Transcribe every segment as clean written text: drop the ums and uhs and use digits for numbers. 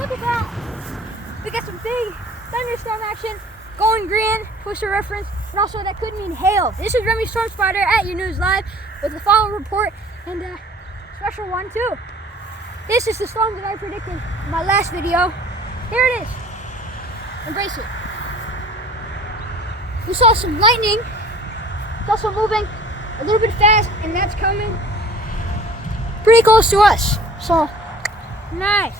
look at that. We got some big thunderstorm action. Going green, poster reference, and also that could mean hail. This is Remy Storm Spider at your news live with the follow report and a special one too. This is the storm that I predicted in my last video. Here it is. Embrace it. We saw some lightning. It's also moving a little bit fast, and that's coming pretty close to us. So nice.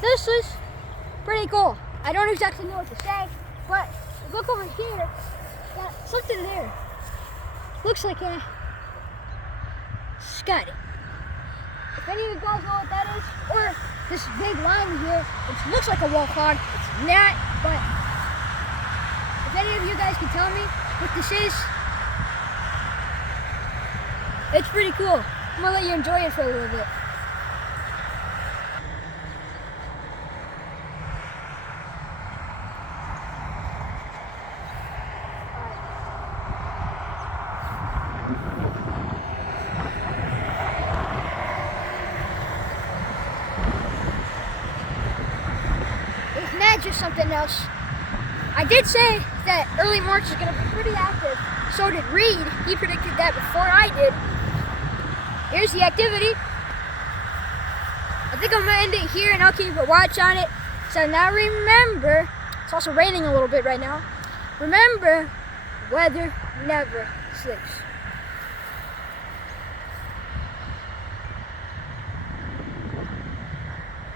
This is pretty cool. I don't exactly know what to say, but look over here. Got something there. Looks like a Scotty. If any of you guys know what that is, or this big line here, which looks like a wall cloud, it's not, but if any of you guys can tell me what this is, it's pretty cool. I'm gonna let you enjoy it for a little bit. Isn't that just something else? I did say that early March is going to be pretty active. So did Reed. He predicted that before I did. Here's the activity. I think I'm going to end it here and I'll keep a watch on it. So now remember, it's also raining a little bit right now. Remember, weather never sleeps.